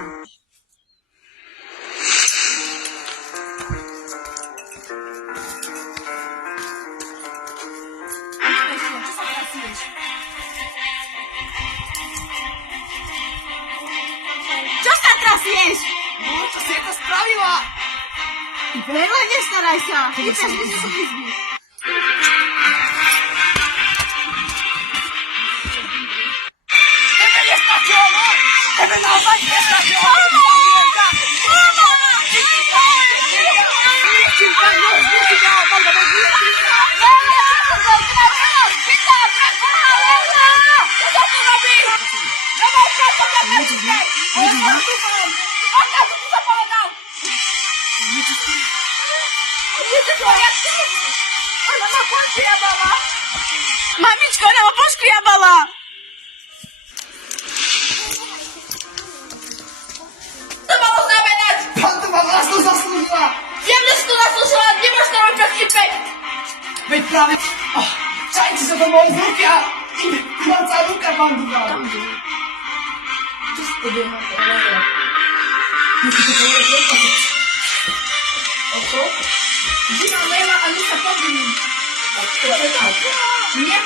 Čo sa teraz ješ? No, čo si to spravila? Veľa nestaraj sa. Vykáž mi sa izby. Tebe nestačilo, no? Tebe naozaj nestačilo? Mamičko, ona ma poškriabala. To malo znamenať! Pán to ma vlastno zaslúžila. Viem, že si to zaslúžila, nemáš na rukách kypek! Veď práve... Čajte sa to bolo z ruky a... Chváca ruka, pán Dubal. Čo si to doma? Oho? Žina Lela a my sa pobili. Nie,